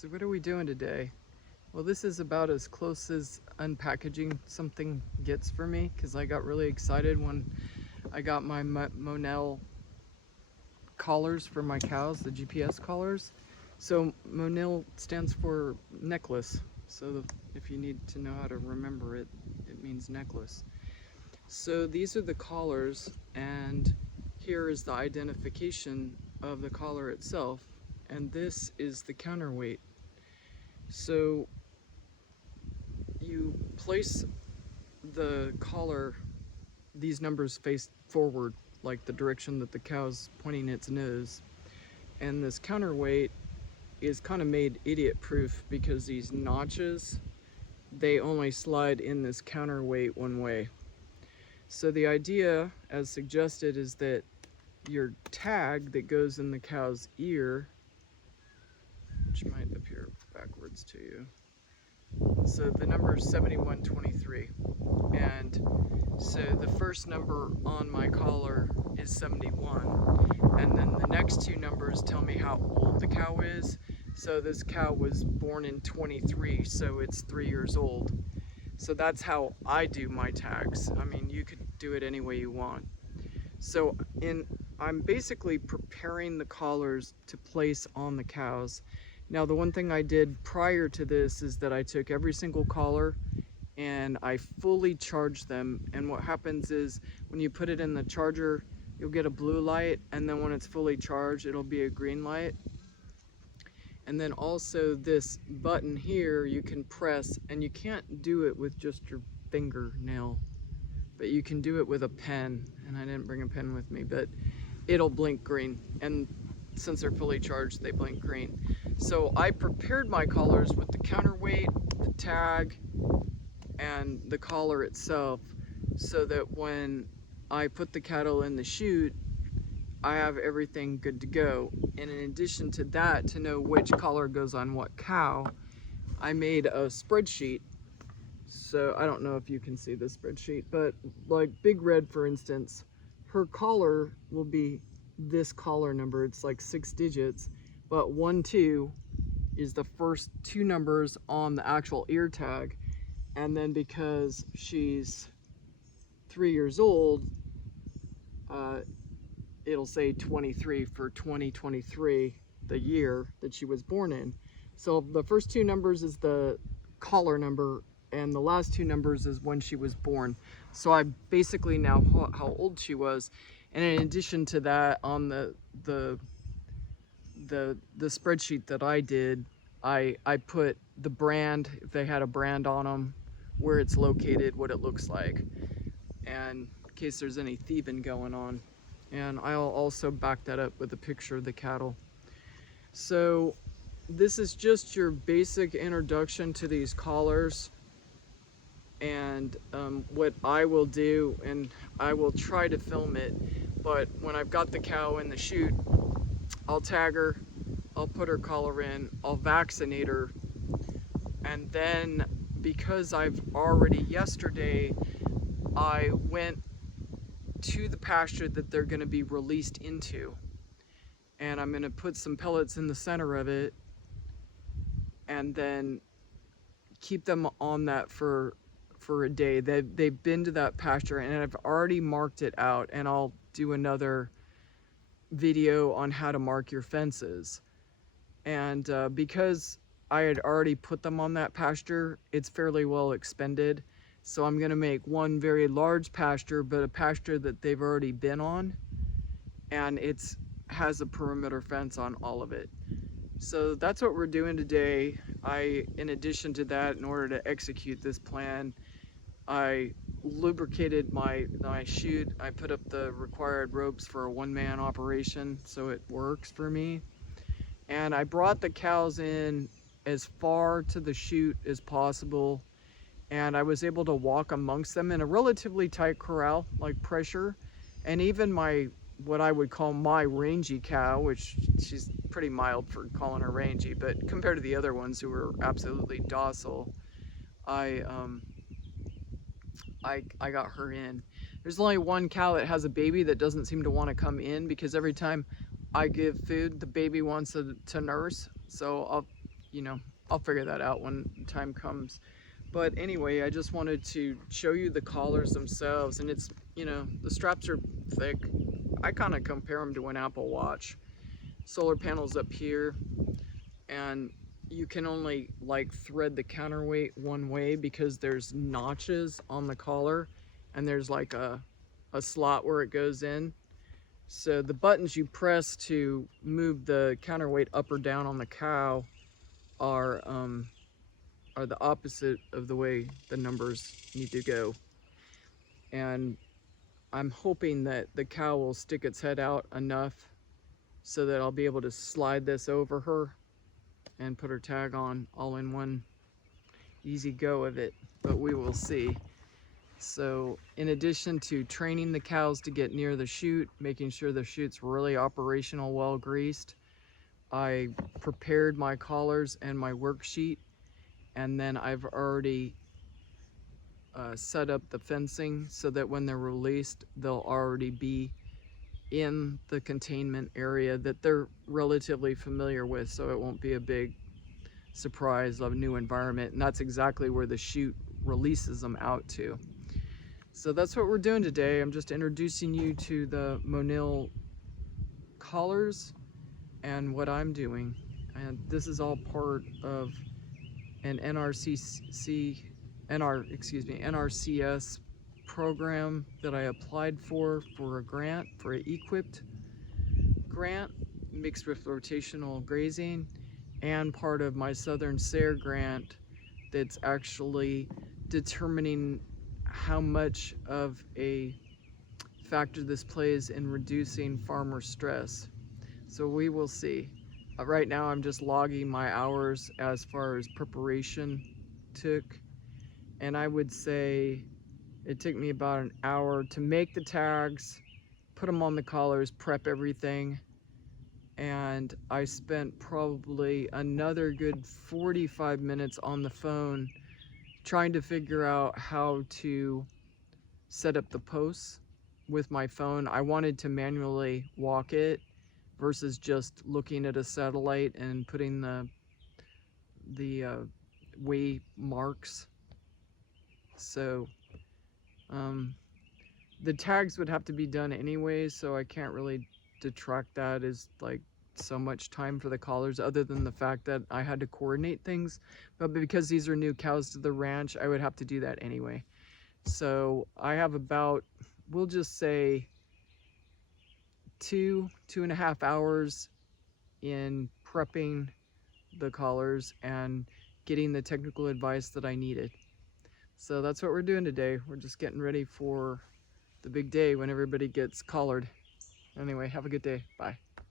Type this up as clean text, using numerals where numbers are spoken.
So what are we doing today? Well, this is about as close as unpackaging something gets for me, because I got really excited when I got my Monil collars for my cows, the GPS collars. So Monil stands for necklace. So if you need to know how to remember it, it means necklace. So these are the collars, and here is the identification of the collar itself, and this is the counterweight. So you place the collar, these numbers face forward, like the direction that the cow's pointing its nose. And this counterweight is kind of made idiot proof because these notches, they only slide in this counterweight one way. So the idea, as suggested, is that your tag that goes in the cow's ear, which might appear backwards to you, so the number is 7123, and so the first number on my collar is 71, and then the next two numbers tell me how old the cow is. So this cow was born in 23, so it's 3 years old. So that's how I do my tags. I mean, you could do it any way you want. So I'm basically preparing the collars to place on the cows. Now, the one thing I did prior to this is that I took every single collar and I fully charged them. And what happens is when you put it in the charger, you'll get a blue light, and then when it's fully charged, it'll be a green light. And then also this button here you can press, and you can't do it with just your fingernail, but you can do it with a pen, and I didn't bring a pen with me, but it'll blink green, and since they're fully charged, they blink green. So I prepared my collars with the counterweight, the tag, and the collar itself, so that when I put the cattle in the chute, I have everything good to go. And in addition to that, to know which collar goes on what cow, I made a spreadsheet. So I don't know if you can see the spreadsheet, but like Big Red, for instance, her collar will be this collar number. It's like 6 digits, but 1, 2 is the first 2 numbers on the actual ear tag. And then because she's 3 years old, it'll say 23 for 2023, the year that she was born in. So the first 2 numbers is the collar number, and the last 2 numbers is when she was born. So I basically know how old she was. And in addition to that, on the spreadsheet that I did, I put the brand, if they had a brand on them, where it's located, what it looks like, and in case there's any thieving going on. And I'll also back that up with a picture of the cattle. So this is just your basic introduction to these collars. And what I will do, and I will try to film it, but when I've got the cow in the chute, I'll tag her, I'll put her collar in, I'll vaccinate her, and then because I've already yesterday, I went to the pasture that they're going to be released into, and I'm going to put some pellets in the center of it and then keep them on that for a day. They've been to that pasture, and I've already marked it out, and I'll do another video on how to mark your fences. And because I had already put them on that pasture, it's fairly well expended. So I'm going to make one very large pasture, but a pasture that they've already been on, and it has a perimeter fence on all of it. So that's what we're doing today. In addition to that, in order to execute this plan, I lubricated my chute. I put up the required ropes for a one-man operation, so it works for me. And I brought the cows in as far to the chute as possible, and I was able to walk amongst them in a relatively tight corral, like pressure. And even what I would call my rangy cow, which she's pretty mild for calling her rangy, but compared to the other ones who were absolutely docile, I got her in. There's only one cow that has a baby that doesn't seem to want to come in, because every time I give food, the baby wants to nurse. So you know, I'll figure that out when time comes. But anyway, I just wanted to show you the collars themselves, and it's, you know, the straps are thick. I kind of compare them to an Apple Watch. Solar panels up here, and you can only like thread the counterweight one way because there's notches on the collar, and there's like a slot where it goes in. So the buttons you press to move the counterweight up or down on the cow are the opposite of the way the numbers need to go. And I'm hoping that the cow will stick its head out enough so that I'll be able to slide this over her and put her tag on all in one easy go of it, but we will see. So in addition to training the cows to get near the chute, making sure the chute's really operational, well greased, I prepared my collars and my worksheet, and then I've already set up the fencing so that when they're released, they'll already be in the containment area that they're relatively familiar with, so it won't be a big surprise of a new environment. And that's exactly where the chute releases them out to. So that's what we're doing today. I'm just introducing you to the Monil collars and what I'm doing. And this is all part of an NRCS program that I applied for a grant, for an equipped grant mixed with rotational grazing, and part of my Southern SARE grant that's actually determining how much of a factor this plays in reducing farmer stress. So we will see. Right now I'm just logging my hours as far as preparation took, and I would say it took me about an hour to make the tags, put them on the collars, prep everything, and I spent probably another good 45 minutes on the phone trying to figure out how to set up the posts with my phone. I wanted to manually walk it versus just looking at a satellite and putting the way marks. So the tags would have to be done anyway, so I can't really detract that as like so much time for the collars, other than the fact that I had to coordinate things. But because these are new cows to the ranch, I would have to do that anyway. So I have about, we'll just say 2.5 hours in prepping the collars and getting the technical advice that I needed. So that's what we're doing today. We're just getting ready for the big day when everybody gets collared. Anyway, have a good day. Bye.